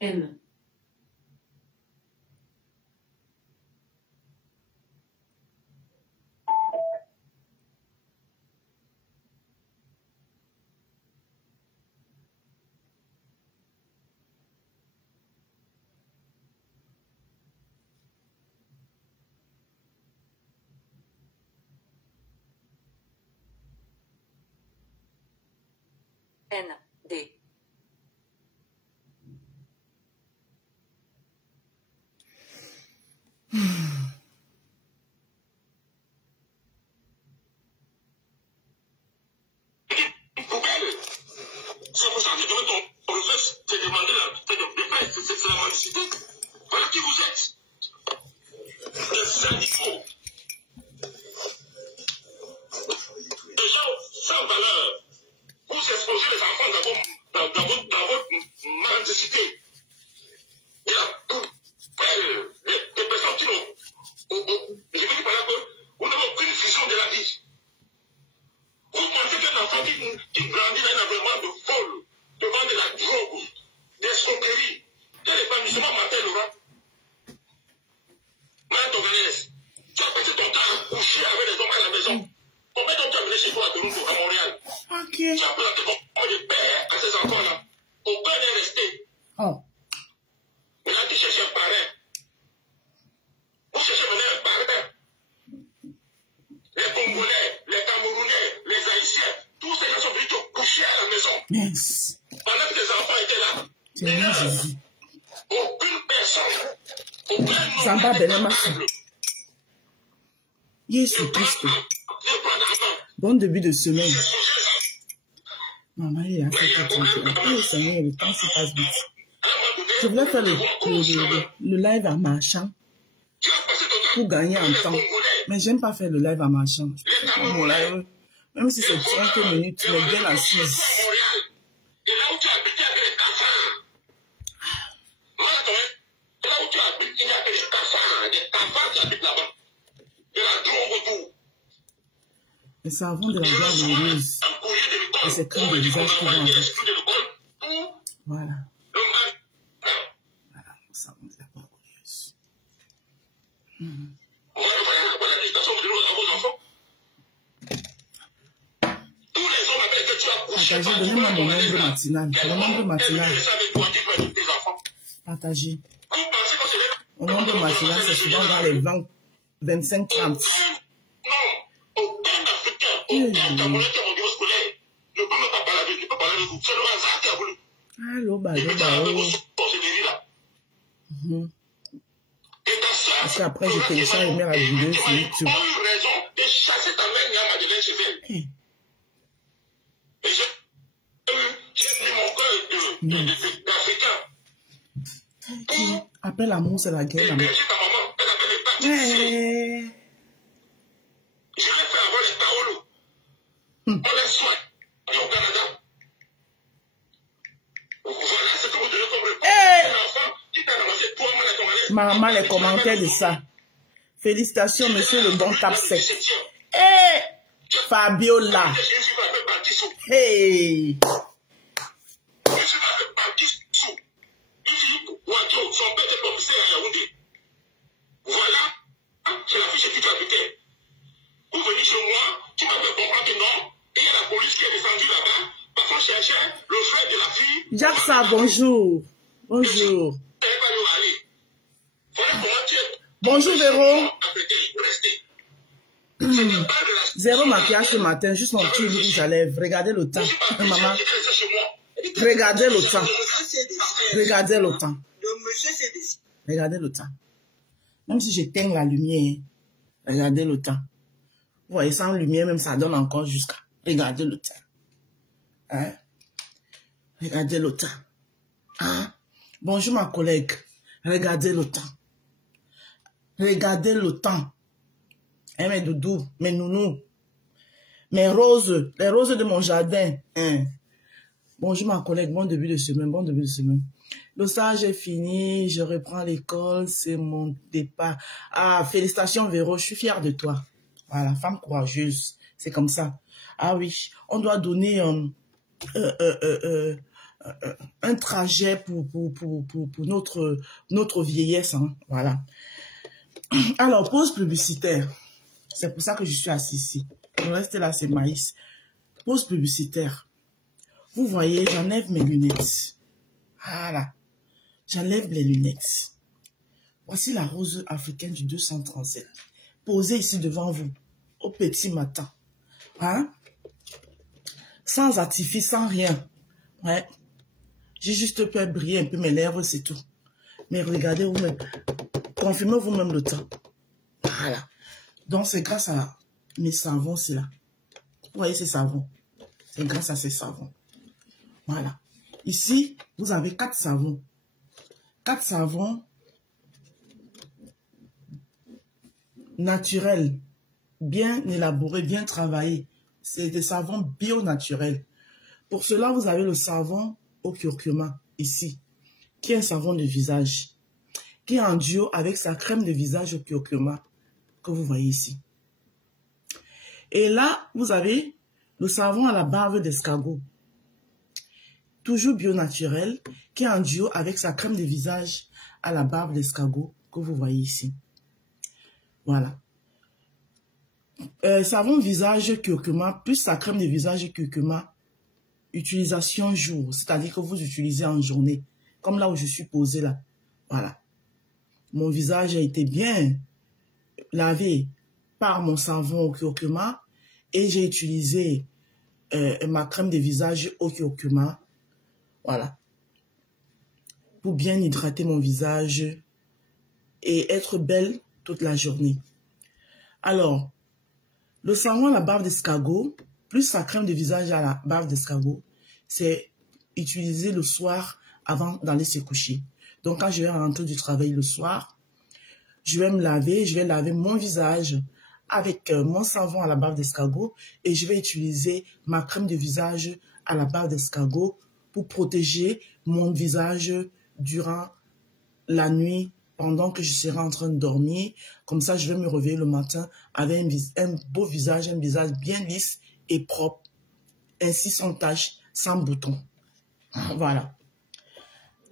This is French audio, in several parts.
N. N, D. C'est pour ça que ton reflexe, c'est demander c'est la mendicité. Voilà qui vous êtes. Des animaux. Des gens sans valeur. Vous exposez les enfants dans votre mendicité. Il y a des personnes qui n'ont. Je veux dire par là que vous n'avez aucune vision de la vie. Vous pensez qu'un enfant qui grandit dans un environnement de vol, de vendre de la drogue, d'escroquerie, quel épanouissement mental aura? Madame Toganès, tu as passé ton temps à coucher avec les hommes à la maison. Combien de temps tu as mené chez toi à Toronto, à Montréal? Ok. Tu as présenté combien de pères à ces enfants-là? Aucun n'est resté. Oh. Mais là, tu cherches un parrain. Vous cherchez maintenant un parrain. Les Congolais, les Camerounais, les Haïtiens, tous ces gens sont venus te coucher à la maison. Yes. Pendant que tes enfants étaient là. C'est bien Jésus. Aucune personne, aucun Samba Benemassa. Jésus Christ. Bon début de semaine. Maman, il a fait 31. Oh Seigneur, le temps se passe vite. Je voulais faire le live en marchant pour gagner en temps. Mais j'aime pas faire le live en marchant. Mon live, même si c'est 30 minutes, tu es bien assise. Et là où tu habitais avec les cafards. Là où tu habites, il y a des cafards qui habitent là-bas. De la drogue autour. Le savon de la gloire glorieuse. Et c'est comme des visages qui vont avec. Voilà. Voilà, le savon de la gloire glorieuse. Voilà l'éducation que nous avons aux enfants. Tous les hommes avec lesquels tu as couché. Partagez, donnez-moi mon nombre matinal. Mon nombre matinal. Partagez. Mon nombre matinal, c'est souvent dans les 20, 25, 30. Non, aucun Africain, aucun Camerounais qui est au niveau scolaire ne peut même pas parler de vous. C'est le hasard qui a voulu. Allô, bah, Et puis, tu as bah, fait oh. vos sorcelleries là. Et ta soeur, Parce qu'après, je télécharge et mets la vidéo sur YouTube. tu as eu raison de chasser ta mère Nia Madeleine Chevel. Et j'ai mis mon cœur d'Africain. Après l'amour, c'est la guerre. Et Là-bas. ta maman, elle avait les papiers. Je l'ai fait avoir les Paolo. On les soigne. Et au Canada. Voilà ce que vous devez comprendre. Un enfant qui t'a mangé 3 mois à ton malaise. Maman, les commentaires de ça. Félicitations, monsieur le bon tap sec. Fabiola. Je suis pas fait Baptiste. Hey. Je suis pas fait Baptiste. Ici, Ouattro, son père est commissaire à Yaoundé. Voilà, c'est la fiche que tu habitais. Vous venez chez moi, tu m'as fait comprendre que non, et il y a la police qui est descendue là-bas, parce qu'on cherchait le frère de la fille. Jacksa, bonjour. Bonjour. Bonjour, Véro. Zéro maquillage ce matin, juste mon petit rouge à lèvres. Regardez le temps. Maman, regardez le temps. Regardez le temps. Regardez le temps. Même si j'éteins la lumière, regardez le temps. Vous voyez, sans lumière, même ça donne encore jusqu'à. Regardez le temps. Hein? Regardez le temps. Hein? Bonjour ma collègue. Regardez le temps. Regardez le temps. Hein, mes doudous, mes nounous, mes roses, les roses de mon jardin. Hein? Bonjour ma collègue, bon début de semaine, bon début de semaine. Le stage est fini, je reprends l'école, c'est mon départ. Ah, félicitations Véro, je suis fière de toi. Voilà, femme courageuse, c'est comme ça. Ah oui, on doit donner un trajet pour notre vieillesse. Hein, voilà. Alors, pause publicitaire. C'est pour ça que je suis assis ici. Le reste là, c'est maïs. Pause publicitaire. Vous voyez, j'enlève mes lunettes. Voilà. J'enlève les lunettes. Voici la rose africaine du 237. Posée ici devant vous, au petit matin. Hein? Sans artifice, sans rien. Ouais. J'ai juste fait briller un peu mes lèvres, c'est tout. Mais regardez vous-même. Confirmez vous-même le temps. Voilà. Donc, c'est grâce à mes savons, c'est là. Vous voyez ces savons? C'est grâce à ces savons. Voilà. Ici, vous avez 4 savons. 4 savons naturels, bien élaborés, bien travaillés. C'est des savons bio-naturels. Pour cela, vous avez le savon au curcuma, ici, qui est un savon de visage, qui est en duo avec sa crème de visage au curcuma, que vous voyez ici. Et là, vous avez le savon à la barbe d'escargot, toujours bio-naturel, qui est en duo avec sa crème de visage à la barbe d'escargot, que vous voyez ici. Voilà. Savon visage curcuma, plus sa crème de visage curcuma, utilisation jour, c'est-à-dire que vous utilisez en journée, comme là où je suis posée là. Voilà. Mon visage a été bien lavé par mon savon au curcuma et j'ai utilisé ma crème de visage au curcuma. Voilà. Pour bien hydrater mon visage et être belle toute la journée. Alors, le savon à la barbe d'escargot, plus sa crème de visage à la barbe d'escargot, c'est utilisé le soir avant d'aller se coucher. Donc, quand je vais rentrer du travail le soir, je vais me laver, je vais laver mon visage avec mon savon à la barbe d'escargot et je vais utiliser ma crème de visage à la barbe d'escargot pour protéger mon visage durant la nuit, pendant que je serai en train de dormir. Comme ça, je vais me réveiller le matin avec un beau visage, un visage bien lisse et propre, ainsi sans taches, sans boutons. Voilà.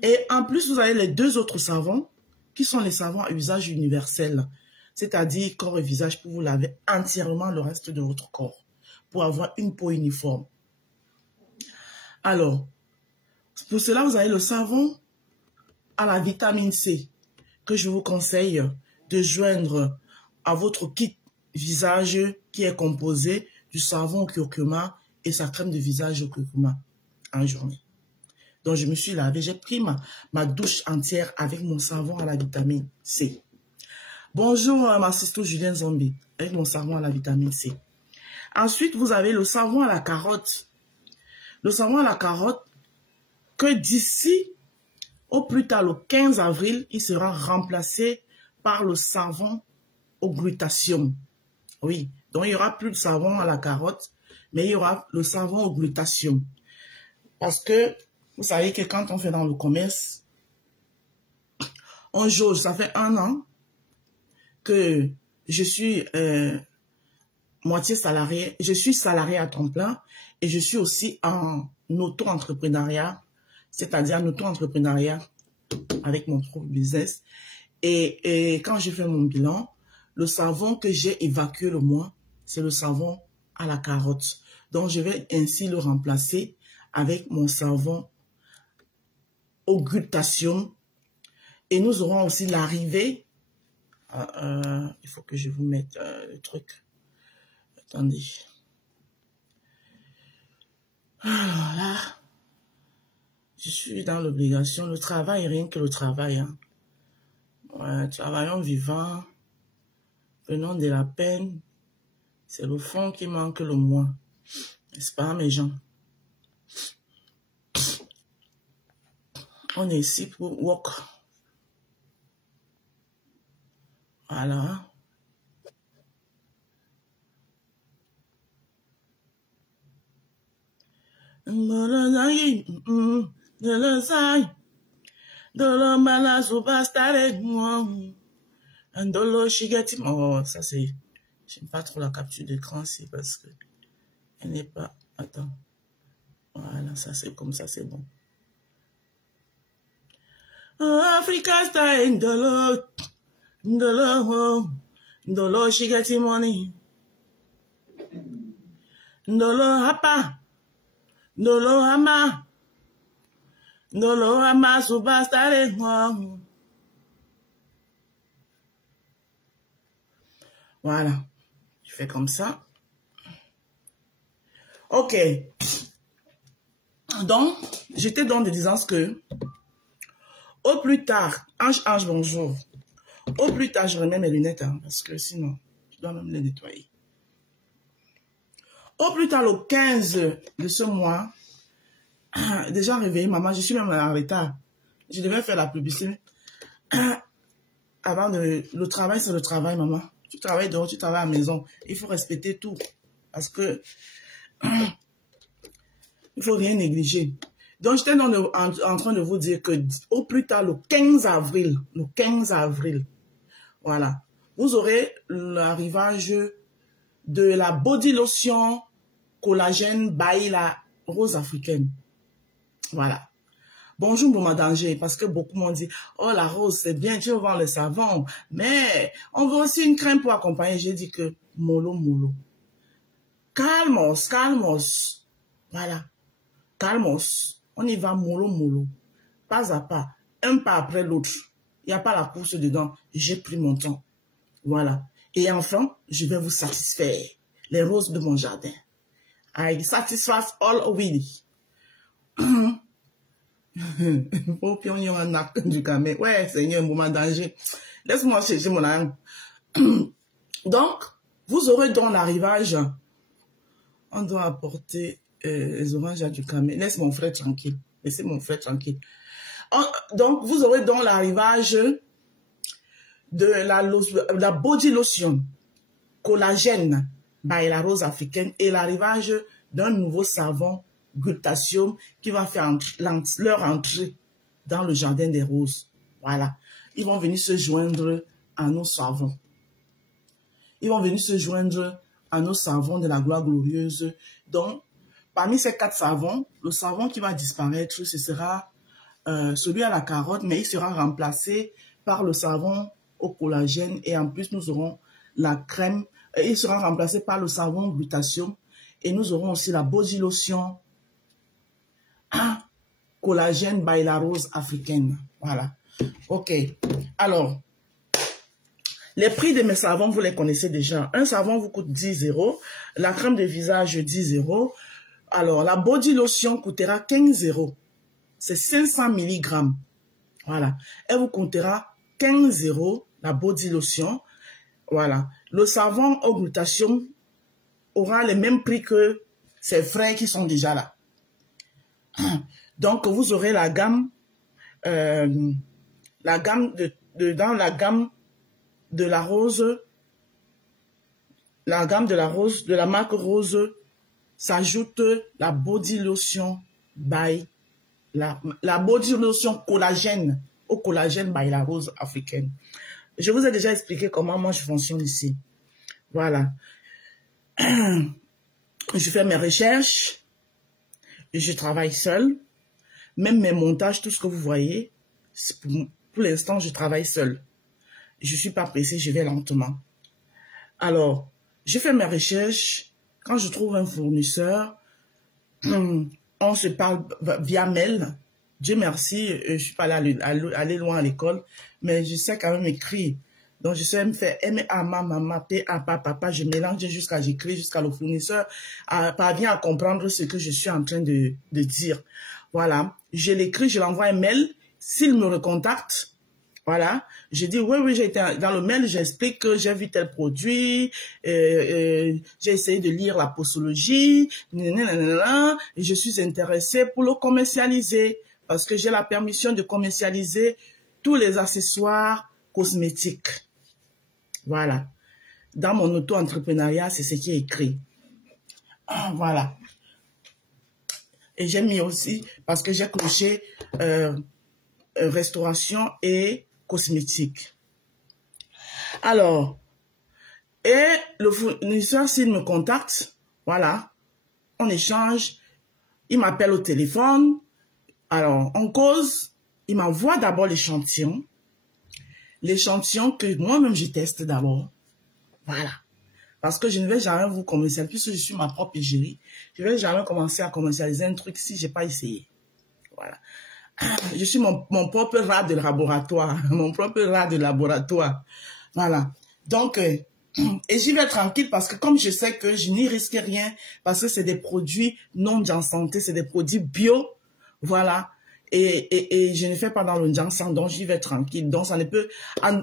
Et en plus, vous avez les 2 autres savons qui sont les savons à usage universel, c'est-à-dire corps et visage pour vous laver entièrement le reste de votre corps, pour avoir une peau uniforme. Alors, pour cela, vous avez le savon à la vitamine C, que je vous conseille de joindre à votre kit visage qui est composé du savon au curcuma et sa crème de visage au curcuma en journée. Donc, je me suis lavé, j'ai pris ma douche entière avec mon savon à la vitamine C. Bonjour, ma sister Julien Zombie, avec mon savon à la vitamine C. Ensuite, vous avez le savon à la carotte. Le savon à la carotte, que d'ici au plus tard, le 15 avril, il sera remplacé par le savon au glutathium. Oui, donc il n'y aura plus de savon à la carotte, mais il y aura le savon au glutathium. Parce que, vous savez que quand on fait dans le commerce, on jauge, ça fait 1 an que je suis moitié salarié, je suis salarié à temps plein et je suis aussi en auto-entrepreneuriat, c'est-à-dire en auto-entrepreneuriat avec mon propre business. Et quand j'ai fait mon bilan, le savon que j'ai évacué le moins, c'est le savon à la carotte. Donc, je vais ainsi le remplacer avec mon savon au glutathium. Et nous aurons aussi l'arrivée. Il faut que je vous mette le truc. Attendez. Alors là, je suis dans l'obligation. Le travail, rien que le travail. Hein. Ouais, travaillons vivants. Prenons de la peine. C'est le fond qui manque le moins. N'est-ce pas, mes gens? On est ici pour work. Voilà. Oh, ça c'est... J'aime pas trop la capture d'écran, c'est parce que elle n'est pas... Attends. Voilà, ça c'est comme ça, c'est bon. Africa star in Ndolo, she getting money. Ndolo hapa, Ndolo hama, superstar. Voilà, je fais comme ça. Ok. Donc, j'étais dans des disant que au plus tard, Ange, bonjour. Au plus tard, je remets mes lunettes, hein, parce que sinon, je dois même les nettoyer. Au plus tard, le 15 de ce mois, déjà réveillé, maman, je suis même en retard. Je devais faire la publicité. Avant de... Le travail, c'est le travail, maman. Tu travailles dehors, tu travailles à la maison. Il faut respecter tout. Parce que... il ne faut rien négliger. Donc, j'étais en train de vous dire que au plus tard, le 15 avril, voilà, vous aurez l'arrivage de la body lotion collagène by la rose africaine. Voilà. Bonjour, Maman Danger, parce que beaucoup m'ont dit, oh, la rose, c'est bien, tu veux voir le savon, mais on veut aussi une crème pour accompagner. J'ai dit que, mollo. Calmos. Voilà. Calmos. On y va mollo. Pas à pas. Un pas après l'autre. Il n'y a pas la course dedans. J'ai pris mon temps. Voilà. Et enfin, je vais vous satisfaire. Les roses de mon jardin. I satisfy all already. Oh, puis on y a un acte du camé. Ouais, Seigneur, Maman Danger. Laisse-moi chercher mon âme. Donc, vous aurez dans l'arrivage, on doit apporter les oranges à du camé. Laisse mon frère tranquille. Laissez mon frère tranquille. Donc, vous aurez dans l'arrivage de la body lotion collagène by la rose africaine et l'arrivage d'un nouveau savon glutathium qui va faire leur entrée dans le jardin des roses. Voilà. Ils vont venir se joindre à nos savons. Ils vont venir se joindre à nos savons de la gloire glorieuse. Donc, parmi ces 4 savons, le savon qui va disparaître, ce sera celui à la carotte, mais il sera remplacé par le savon au collagène et en plus, nous aurons la crème. Il sera remplacé par le savon glutathium et nous aurons aussi la body lotion collagène by la rose africaine. Voilà. Ok. Alors, les prix de mes savons, vous les connaissez déjà. Un savon vous coûte 10 €. La crème de visage, 10 €. Alors, la body lotion coûtera 15 €. C'est 500 mg. Voilà. Elle vous coûtera 15 € la body lotion. Voilà. Le savon au glutathium aura le même prix que ces frais qui sont déjà là. Donc, vous aurez la gamme, dans la gamme de la rose, de la marque Rose, s'ajoute la body lotion by la body lotion collagène, au collagène by la rose africaine. Je vous ai déjà expliqué comment moi je fonctionne ici. Voilà. Je fais mes recherches, je travaille seul. Même mes montages, tout ce que vous voyez, pour l'instant, je travaille seul. Je ne suis pas pressée, je vais lentement. Alors, je fais mes recherches. Quand je trouve un fournisseur, on se parle via mail. Dieu merci, je ne suis pas allé loin à l'école, mais je sais quand même écrire. Donc, je sais me faire M-A-M-A-M-A, P-A-P-A-Papa, je mélange jusqu'à j'écris, jusqu'à le fournisseur parvient à comprendre ce que je suis en train de dire. Voilà, je l'écris, je l'envoie un mail. S'il me recontacte, voilà, je dis oui, j'ai été dans le mail, j'explique que j'ai vu tel produit, j'ai essayé de lire la posologie, et je suis intéressée pour le commercialiser parce que j'ai la permission de commercialiser tous les accessoires cosmétiques. Voilà, dans mon auto-entrepreneuriat, c'est ce qui est écrit. Voilà. Et j'ai mis aussi, parce que j'ai coché restauration et cosmétique. Alors, et le fournisseur, s'il me contacte, voilà, on échange, il m'appelle au téléphone, alors on cause, il m'envoie d'abord l'échantillon. L'échantillon que moi-même je teste d'abord. Voilà. Parce que je ne vais jamais vous commercialiser, puisque je suis ma propre égérie. Je ne vais jamais commencer à commercialiser un truc si je n'ai pas essayé. Voilà. Je suis mon propre rat de laboratoire. Mon propre rat de laboratoire. Voilà. Donc, et j'y vais tranquille parce que comme je sais que je n'y risque rien, parce que c'est des produits non en santé, c'est des produits bio. Voilà. Et je ne fais pas dans le jansan, donc j'y vais tranquille. Donc, ça ne peut...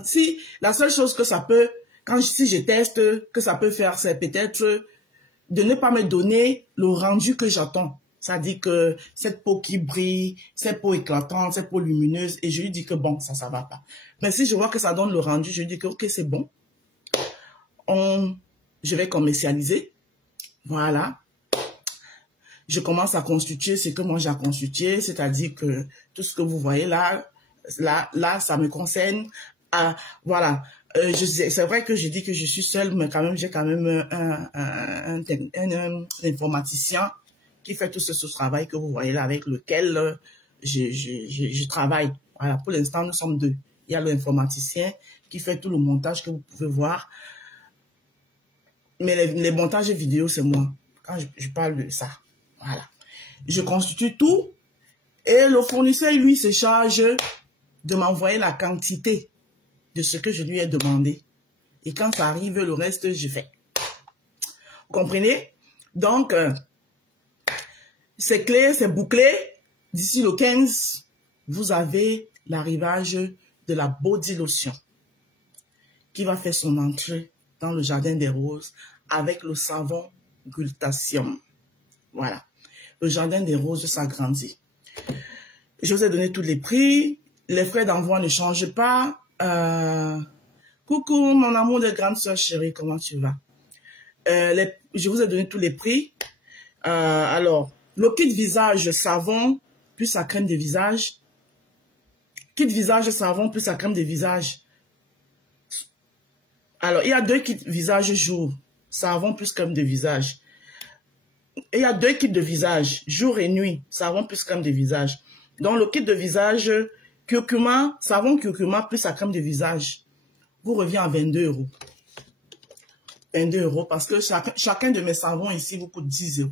Si la seule chose que ça peut... Si je teste, que ça peut faire, c'est peut-être de ne pas me donner le rendu que j'attends. Ça dit que cette peau qui brille, cette peau éclatante, cette peau lumineuse, et je lui dis que bon, ça va pas. Mais si je vois que ça donne le rendu, je lui dis que ok, c'est bon. Je vais commercialiser. Voilà. Je commence à constituer ce que moi j'ai à constituer, c'est-à-dire que tout ce que vous voyez là, ça me concerne. Voilà. C'est vrai que je dis que je suis seule, mais quand même, j'ai quand même un informaticien qui fait tout ce travail que vous voyez là, avec lequel je travaille. Voilà, pour l'instant, nous sommes deux. Il y a l'informaticien qui fait tout le montage que vous pouvez voir. Mais les montages vidéo, c'est moi. Quand je parle de ça. Voilà. Je constitue tout. Et le fournisseur, lui, se charge de m'envoyer la quantité de ce que je lui ai demandé. Et quand ça arrive, le reste, je fais. Vous comprenez? Donc, c'est clair, c'est bouclé. D'ici le 15, vous avez l'arrivage de la body lotion qui va faire son entrée dans le jardin des roses avec le savon Glutathium. Voilà. Le jardin des roses s'agrandit. Je vous ai donné tous les prix. Les frais d'envoi ne changent pas. Coucou mon amour de grande soeur chérie, comment tu vas? Je vous ai donné tous les prix. Alors, le kit visage savon plus sa crème de visage. Kit visage savon plus sa crème de visage. Alors, il y a 2 kits visage jour, savon plus crème de visage. Il y a 2 kits de visage, jour et nuit, savon plus crème de visage. Donc, le kit de visage, curcuma, savon curcuma plus sa crème de visage, vous revient à 22 €. 22 € parce que chacun de mes savons ici vous coûte 10 €.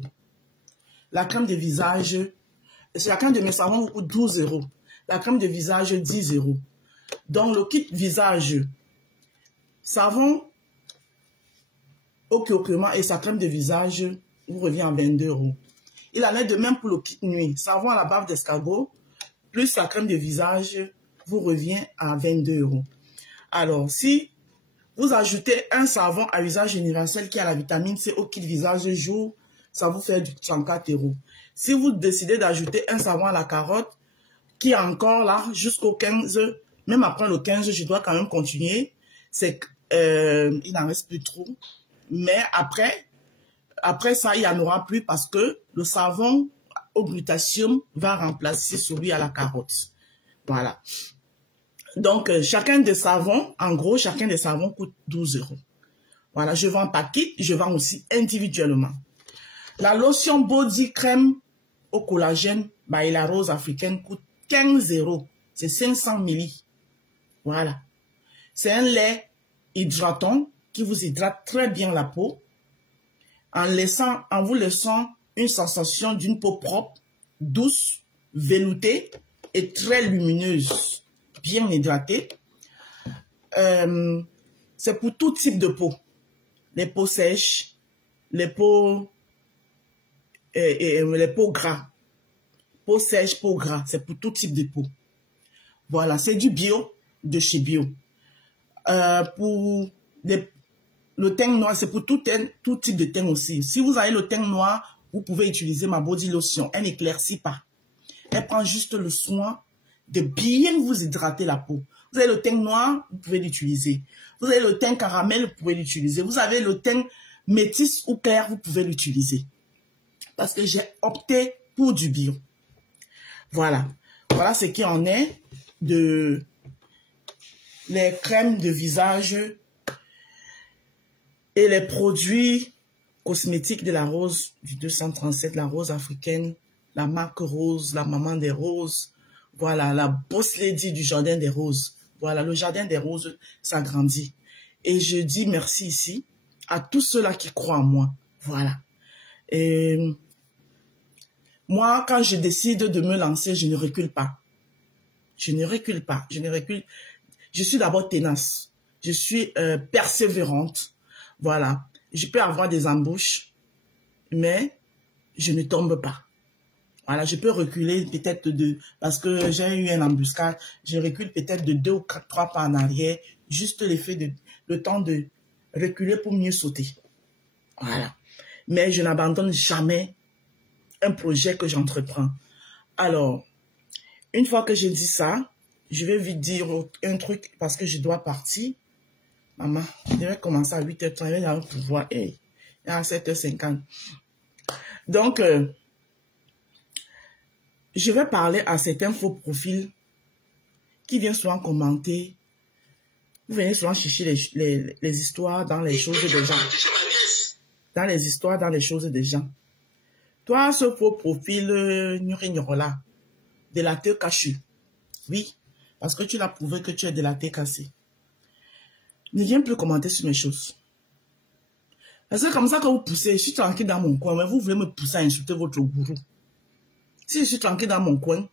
La crème de visage, chacun de mes savons vous coûte 12 €. La crème de visage, 10 €. Donc, le kit visage, savon au curcuma et sa crème de visage vous revient à 22 €. Il en est de même pour le kit nuit. Savon à la bave d'escargot plus sa crème de visage vous revient à 22 €. Alors, si vous ajoutez un savon à usage universel qui a la vitamine C au kit visage jour, ça vous fait du 34 €. Si vous décidez d'ajouter un savon à la carotte qui est encore là jusqu'au 15, même après le 15, je dois quand même continuer. C'est il n'en reste plus trop. Mais après ça, il n'y en aura plus parce que le savon au glutathium va remplacer celui à la carotte. Voilà. Donc, chacun des savons, en gros, chacun des savons coûte 12 €. Voilà, je vends par kit, je vends aussi individuellement. La lotion body crème au collagène by la rose africaine coûte 15 €. C'est 500 ml. Voilà. C'est un lait hydratant qui vous hydrate très bien la peau en vous laissant une sensation d'une peau propre, douce, veloutée et très lumineuse, bien hydratée. C'est pour tout type de peau. Les peaux sèches, les peaux gras. Peau sèche, peau gras, c'est pour tout type de peau. Voilà, c'est du bio, de chez bio. Pour le teint noir, c'est pour tout type de teint aussi. Si vous avez le teint noir, vous pouvez utiliser ma body lotion. Elle n'éclaircit pas. Elle prend juste le soin de bien vous hydrater la peau. Vous avez le teint noir, vous pouvez l'utiliser. Vous avez le teint caramel, vous pouvez l'utiliser. Vous avez le teint métis ou clair, vous pouvez l'utiliser. Parce que j'ai opté pour du bio. Voilà. Voilà ce qui en est de les crèmes de visage et les produits cosmétiques de la rose du 237, la rose africaine, la marque rose, la maman des roses. Voilà, la boss lady du Jardin des Roses. Voilà, le Jardin des Roses s'agrandit. Et je dis merci ici à tous ceux-là qui croient en moi. Voilà. Et moi, quand je décide de me lancer, je ne recule pas. Je ne recule pas. Je ne recule. Je suis d'abord tenace. Je suis persévérante. Voilà. Je peux avoir des embûches, mais je ne tombe pas. Voilà, je peux reculer peut-être parce que j'ai eu une embuscade, je recule peut-être de 2 ou 3 pas en arrière, juste le temps de reculer pour mieux sauter. Voilà. Mais je n'abandonne jamais un projet que j'entreprends. Alors, une fois que j'ai dit ça, je vais vite dire un truc parce que je dois partir. Maman, je devais commencer à 8h30, il y a un pouvoir. Hey, il est à 7h50. Donc, je vais parler à certains faux profils qui viennent souvent commenter. Vous venez souvent chercher les histoires dans les choses des gens. Dans les histoires, dans les choses des gens. Toi, ce faux profil, là, de la tête cachée. Oui, parce que tu l'as prouvé que tu es de la tête cassée. Ne viens plus commenter sur mes choses. Parce que comme ça que vous poussez, je suis tranquille dans mon coin, mais vous voulez me pousser à insulter votre gourou. Si je suis tranquille dans mon coin,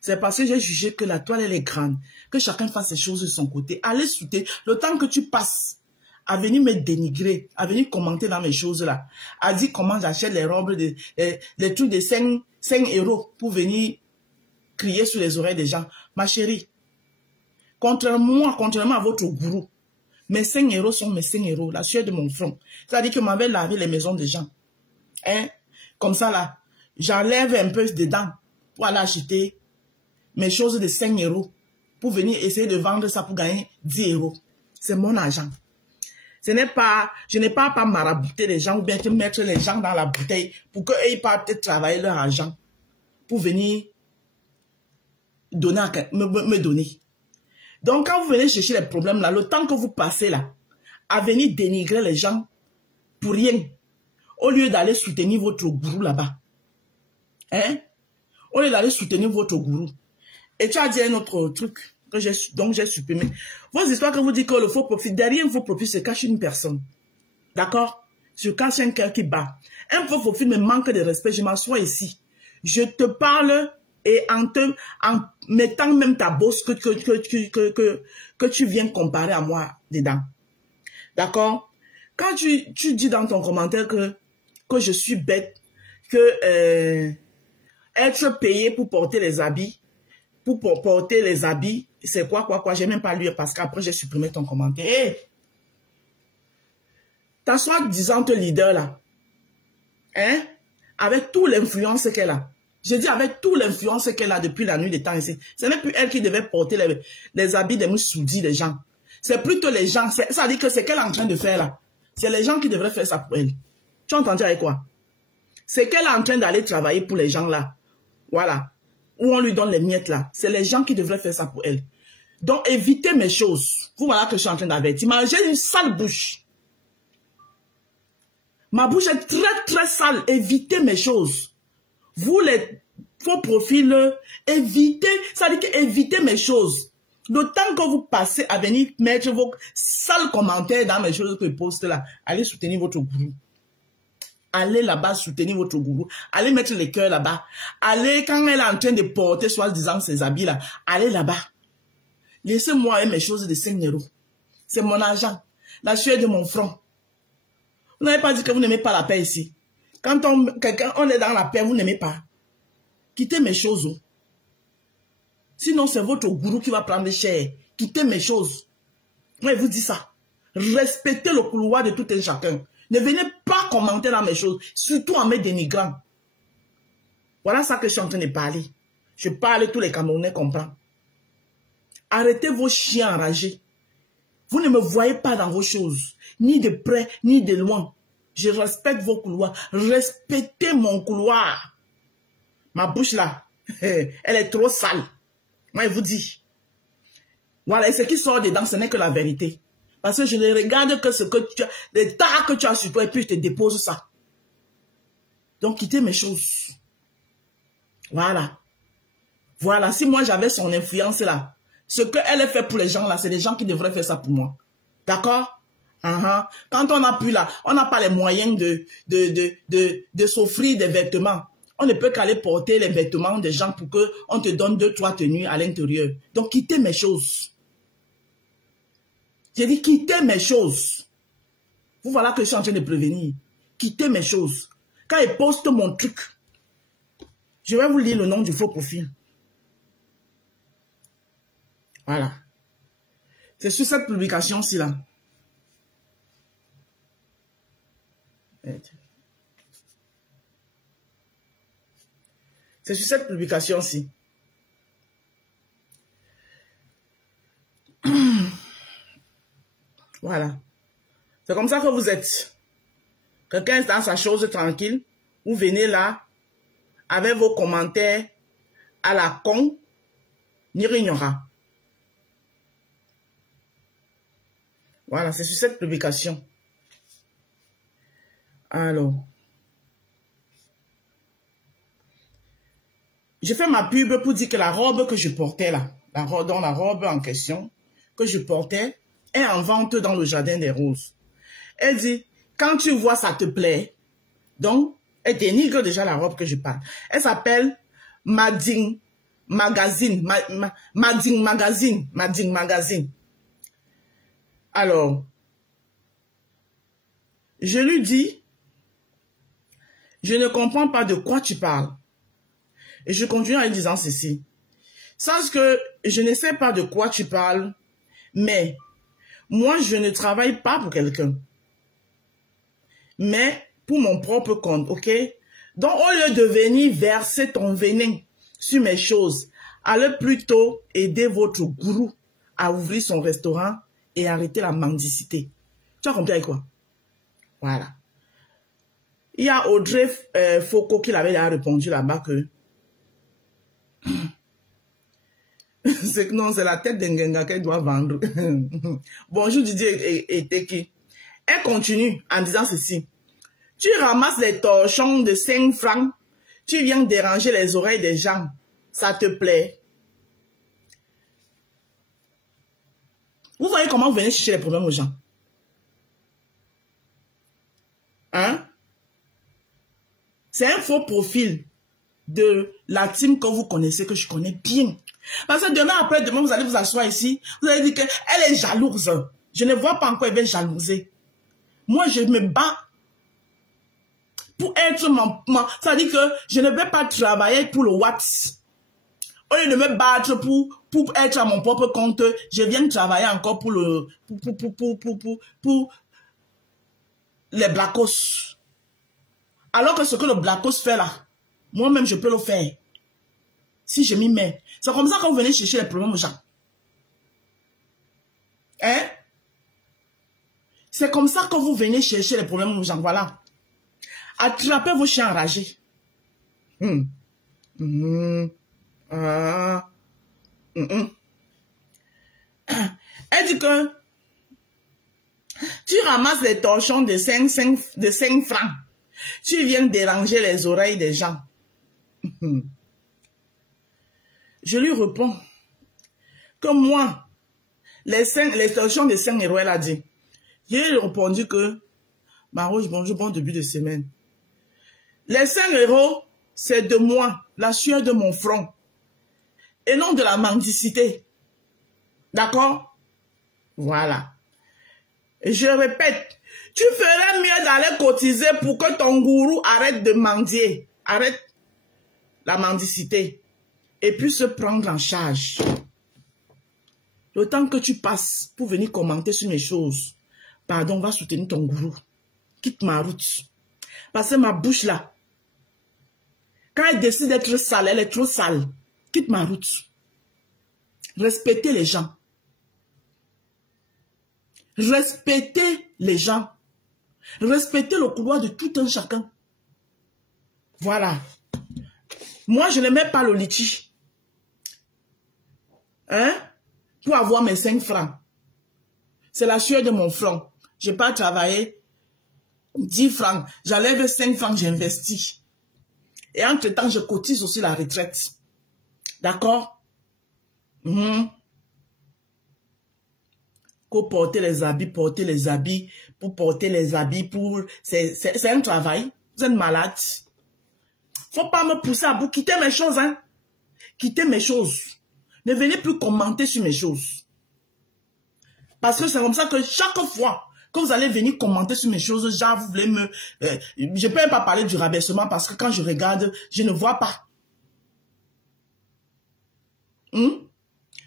c'est parce que j'ai jugé que la toile, elle est grande, que chacun fasse ses choses de son côté. Allez souter, le temps que tu passes à venir me dénigrer, à venir commenter dans mes choses là, à dire comment j'achète les robes, les trucs de 5 € pour venir crier sur les oreilles des gens. Ma chérie, contrairement à votre gourou, mes 5 € sont mes 5 €, la sueur de mon front. C'est-à-dire que je m'avais lavé les maisons des gens. Hein? Comme ça là, j'enlève un peu dedans pour aller acheter mes choses de 5 € pour venir essayer de vendre ça pour gagner 10 €. C'est mon argent. Ce n'est pas, je n'ai pas marabouter les gens ou bien mettre les gens dans la bouteille pour qu'ils partent travailler leur argent pour venir donner, me donner. Donc, quand vous venez chercher les problèmes là, le temps que vous passez là, à venir dénigrer les gens pour rien, au lieu d'aller soutenir votre gourou là-bas. Hein? Au lieu d'aller soutenir votre gourou. Et tu as dit un autre truc que j'ai supprimé. Vos histoires que vous dites que le faux profil, derrière un faux profil se cache une personne. D'accord? Se cache un cœur qui bat. Un faux profil me manque de respect. Je m'assois ici. Je te parle et en mettant même ta bosse que tu viens comparer à moi dedans. D'accord? Quand tu dis dans ton commentaire que je suis bête, que être payé pour porter les habits, c'est quoi, j'ai même pas lu parce qu'après j'ai supprimé ton commentaire. Hey, ta soi-disant leader là, hein, avec toute l'influence qu'elle a, je dis avec toute l'influence qu'elle a depuis la nuit des temps ici, ce n'est plus elle qui devait porter les habits des moussoudis des gens. C'est plutôt les gens, ça dit que c'est qu'elle est en train de faire là. C'est les gens qui devraient faire ça pour elle. Tu as entendu avec quoi? C'est qu'elle est en train d'aller travailler pour les gens là. Voilà. Où on lui donne les miettes là. C'est les gens qui devraient faire ça pour elle. Donc, évitez mes choses. Vous voilà que je suis en train d'avertir. J'ai une sale bouche. Ma bouche est très très sale. Évitez mes choses. Vous les faux profils, évitez. Ça dit que évitez mes choses. Le temps que vous passez à venir mettre vos sales commentaires dans mes choses que je poste là, allez soutenir votre gourou. Allez là-bas soutenir votre gourou. Allez mettre les cœurs là-bas. Allez, quand elle est en train de porter, soi-disant, ses habits là, allez là-bas. Laissez-moi mes choses de 5 €. C'est mon argent. La sueur de mon front. Vous n'avez pas dit que vous n'aimez pas la paix ici. Quand on est dans la paix, vous n'aimez pas. Quittez mes choses. Oh. Sinon, c'est votre gourou qui va prendre cher. Quittez mes choses. Moi, je vous dis ça. Respectez le couloir de tout un chacun. Ne venez pas commenter dans mes choses, surtout en me dénigrant. Voilà ça que je suis en train de parler. Je parle, tous les Camerounais comprennent. Arrêtez vos chiens enragés. Vous ne me voyez pas dans vos choses, ni de près, ni de loin. Je respecte vos couloirs. Respectez mon couloir. Ma bouche là, elle est trop sale. Moi, je vous dis. Voilà, et ce qui sort dedans, ce n'est que la vérité. Parce que je ne regarde que ce que tu as, les tas que tu as sur toi, et puis je te dépose ça. Donc, quittez mes choses. Voilà. Voilà, si moi j'avais son influence là, ce qu'elle fait pour les gens là, c'est des gens qui devraient faire ça pour moi. D'accord? Quand on n'a plus là, on n'a pas les moyens de s'offrir des vêtements. On ne peut qu'aller porter les vêtements des gens pour qu'on te donne 2-3 tenues à l'intérieur. Donc quittez mes choses. J'ai dit quittez mes choses. Vous voilà que je suis en train de prévenir. Quittez mes choses. Quand ils postent mon truc, je vais vous lire le nom du faux profil. Voilà. C'est sur cette publication-ci là. C'est sur cette publication-ci. Voilà. C'est comme ça que vous êtes. Quelqu'un est dans sa chose tranquille. Vous venez là avec vos commentaires à la con. N'ignora. Voilà, c'est sur cette publication. Alors. Je fais ma pub pour dire que la robe que je portais là, la robe en question que je portais est en vente dans le jardin des roses. Elle dit, quand tu vois ça te plaît, donc elle dénigre déjà la robe que je parle. Elle s'appelle Mading Magazine. Mading Magazine. Alors, je lui dis, je ne comprends pas de quoi tu parles. Et je continue en lui disant ceci. Sache que je ne sais pas de quoi tu parles, mais moi, je ne travaille pas pour quelqu'un. Mais pour mon propre compte, ok? Donc, au lieu de venir verser ton venin sur mes choses, allez plutôt aider votre gourou à ouvrir son restaurant et arrêter la mendicité. Tu as compris avec quoi? Voilà. Il y a Audrey Foucault qui l'avait répondu là-bas que non, c'est la tête d'Ngenga qu'elle doit vendre. Bonjour Didier et Teki. Elle continue en disant ceci. Tu ramasses les torchons de 5 francs. Tu viens déranger les oreilles des gens. Ça te plaît? Vous voyez comment vous venez chercher les problèmes aux gens? Hein? C'est un faux profil de la team que vous connaissez, que je connais bien. Parce que demain, après demain, vous allez vous asseoir ici, vous allez dire qu'elle est jalouse. Je ne vois pas encore elle va jalouser. Moi, je me bats pour être ça veut dire que je ne vais pas travailler pour le Watts. Au lieu de me battre pour être à mon propre compte, je viens travailler encore pour les Blackos. Alors que ce que le Blackos fait là, moi-même, je peux le faire. Si je m'y mets. C'est comme ça que vous venez chercher les problèmes aux gens. Hein? C'est comme ça que vous venez chercher les problèmes aux gens. Voilà. Attrapez vos chiens enragés. Elle dit que tu ramasses les torchons de 5 francs. Tu viens déranger les oreilles des gens. Je lui réponds que moi, les torchons de 5 euros, elle a dit. J'ai répondu que, Marouche, bonjour, bon début de semaine. Les 5 euros, c'est de moi, la sueur de mon front, et non de la mendicité. D'accord? Voilà. Et je répète, tu ferais mieux d'aller cotiser pour que ton gourou arrête de mendier, arrête la mendicité, et puis se prendre en charge. Le temps que tu passes pour venir commenter sur mes choses, pardon, va soutenir ton gourou. Quitte ma route. Parce que ma bouche là, quand elle décide d'être sale, elle est trop sale. Quitte ma route. Respectez les gens. Respectez les gens. Respectez le couloir de tout un chacun. Voilà. Moi, je ne mets pas le litchi. Hein? Pour avoir mes 5 francs. C'est la sueur de mon front. Je n'ai pas travaillé 10 francs. J'enlève 5 francs, j'investis. Et entre-temps, je cotise aussi la retraite. D'accord? Pour porter les habits, pour porter les habits, c'est un travail. Vous êtes malade. Faut pas me pousser à bout. Quittez mes choses, hein. Quittez mes choses. Ne venez plus commenter sur mes choses. Parce que c'est comme ça que chaque fois que vous allez venir commenter sur mes choses, genre vous voulez me... je peux même pas parler du rabaissement parce que quand je regarde, je ne vois pas.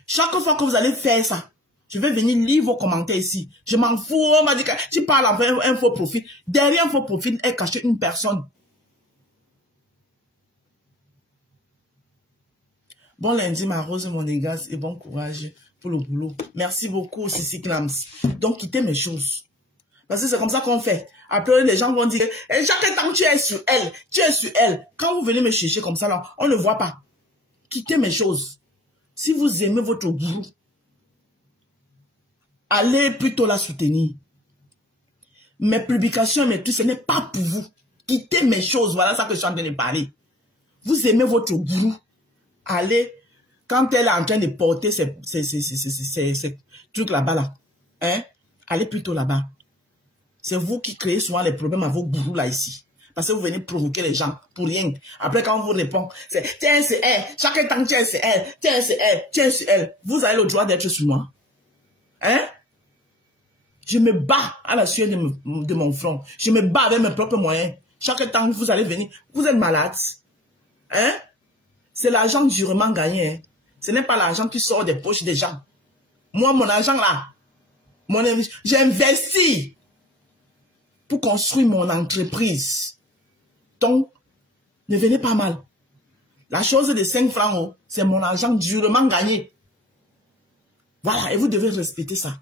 Chaque fois que vous allez faire ça, je vais venir lire vos commentaires ici. Je m'en fous. On m'a dit que tu parles avec un faux profil. Derrière un faux profil est caché une personne. Bon lundi, ma rose, mon négas, et bon courage pour le boulot. Merci beaucoup, Sissi Clams. Donc, quittez mes choses. Parce que c'est comme ça qu'on fait. Après, les gens vont dire, chaque temps, tu es sur elle. Tu es sur elle. Quand vous venez me chercher comme ça, là, on ne voit pas. Quittez mes choses. Si vous aimez votre gourou, allez plutôt la soutenir. Mes publications, mes trucs, ce n'est pas pour vous. Quittez mes choses. Voilà ça que je suis en train de parler. Vous aimez votre gourou. Allez, quand elle est en train de porter ces trucs là-bas, là, hein, allez plutôt là-bas. C'est vous qui créez souvent les problèmes à vos gourous là ici. Parce que vous venez provoquer les gens pour rien. Après, quand on vous répond, c'est tiens, c'est elle. Chaque temps, tiens, c'est elle. Tiens, c'est elle. Tiens, c'est elle. Vous avez le droit d'être sur moi. Hein? Je me bats à la sueur de mon front. Je me bats avec mes propres moyens. Chaque temps, vous allez venir. Vous êtes malade. Hein? C'est l'argent durement gagné. Hein? Ce n'est pas l'argent qui sort des poches des gens. Moi, mon argent là, j'ai investi pour construire mon entreprise. Donc, ne venez pas mal. La chose de 5 francs, oh, c'est mon argent durement gagné. Voilà, et vous devez respecter ça.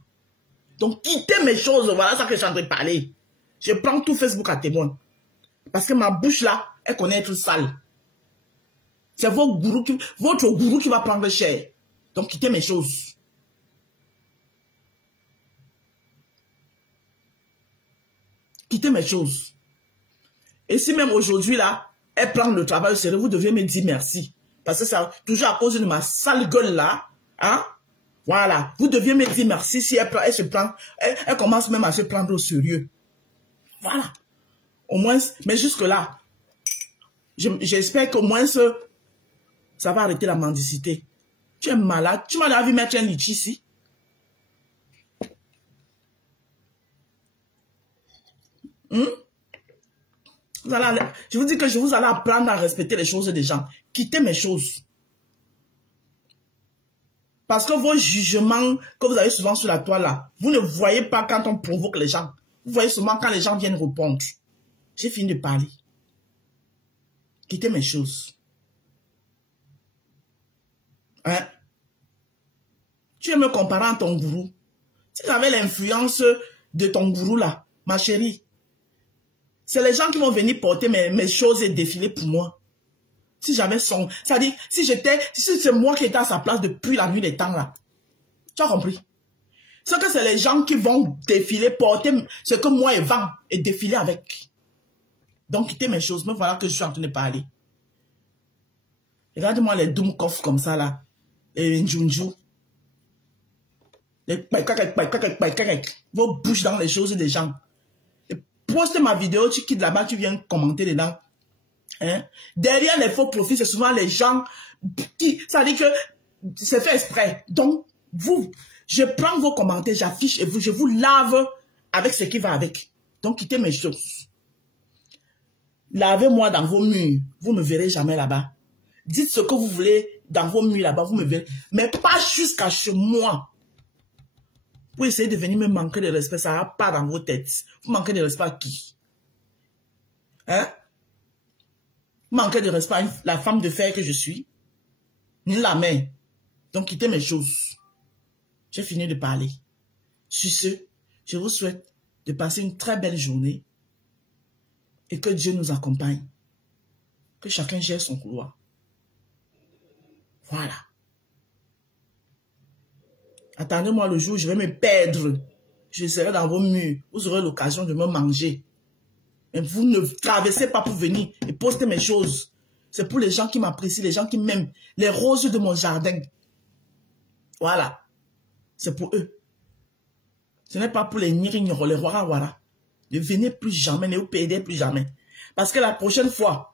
Donc, quittez mes choses, voilà ça que je suis en train de parler. Je prends tout Facebook à témoin. Parce que ma bouche là, elle connaît être sale. C'est votre gourou qui va prendre cher. Donc, quittez mes choses. Quittez mes choses. Et si même aujourd'hui, là, elle prend le travail au sérieux, vous devez me dire merci. Parce que c'est toujours à cause de ma sale gueule là. Hein? Voilà. Vous deviez me dire merci si elle commence même à se prendre au sérieux. Voilà. Au moins, mais jusque là, j'espère qu'au moins ça va arrêter la mendicité. Tu es malade. Tu m'as vu mettre un litchi ici. Je vous dis que je vous allais apprendre à respecter les choses des gens. Quittez mes choses. Parce que vos jugements que vous avez souvent sur la toile là, vous ne voyez pas quand on provoque les gens. Vous voyez seulement quand les gens viennent répondre. J'ai fini de parler. Quittez mes choses. Hein? Tu veux me comparer à ton gourou. Si j'avais l'influence de ton gourou là, ma chérie, c'est les gens qui vont venir porter mes choses et défiler pour moi. Si j'avais son... C'est-à-dire, si c'est moi qui étais à sa place depuis la nuit des temps là. Tu as compris? C'est que c'est les gens qui vont défiler, porter ce que moi je vends et défiler avec. Donc, quittez mes choses. Me voilà que je suis en train de parler. Regarde-moi les Doomkoff comme ça là. Les Njunju. Les vos bouches dans les choses des gens. Et poste ma vidéo, tu quittes là-bas, tu viens commenter dedans. Hein? Derrière les faux profils, c'est souvent les gens qui... Ça veut dire que c'est fait exprès. Donc, je prends vos commentaires, j'affiche et je vous lave avec ce qui va avec. Donc, quittez mes choses. Lavez-moi dans vos murs. Vous ne me verrez jamais là-bas. Dites ce que vous voulez dans vos murs là-bas, vous me verrez. Mais pas jusqu'à chez moi. Vous essayez de venir me manquer de respect, ça va pas dans vos têtes. Vous manquez de respect à qui? Hein? Vous manquez de respect à la femme de fer que je suis? Ni la main. Donc quittez mes choses. J'ai fini de parler. Sur ce, je vous souhaite de passer une très belle journée et que Dieu nous accompagne. Que chacun gère son couloir. Voilà. Attendez-moi le jour où je vais me perdre. Je serai dans vos murs. Vous aurez l'occasion de me manger. Mais vous ne traversez pas pour venir et poster mes choses. C'est pour les gens qui m'apprécient, les gens qui m'aiment. Les roses de mon jardin. Voilà. C'est pour eux. Ce n'est pas pour les nirignoros, les warawara. Ne venez plus jamais, ne vous perdez plus jamais. Parce que la prochaine fois,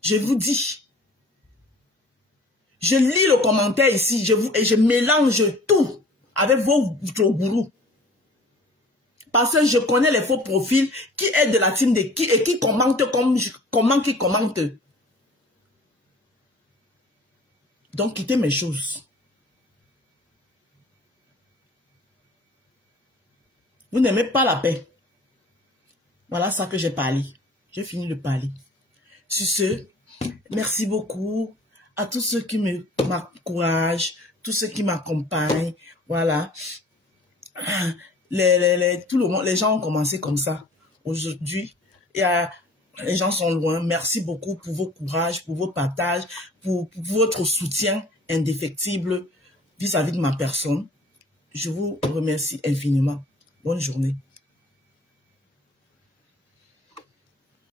je vous dis, je lis le commentaire ici, et je mélange tout avec vos gourous. Parce que je connais les faux profils qui est de la team de qui et qui commentent comment qui commentent. Donc, quittez mes choses. Vous n'aimez pas la paix. Voilà ça que j'ai parlé. J'ai fini de parler. Sur ce, merci beaucoup à tous ceux qui m'encouragent, tous ceux qui m'accompagnent. Voilà. Tout le monde, les gens ont commencé comme ça. Aujourd'hui, les gens sont loin. Merci beaucoup pour vos courages, pour vos partages, pour votre soutien indéfectible vis-à-vis de ma personne. Je vous remercie infiniment. Bonne journée.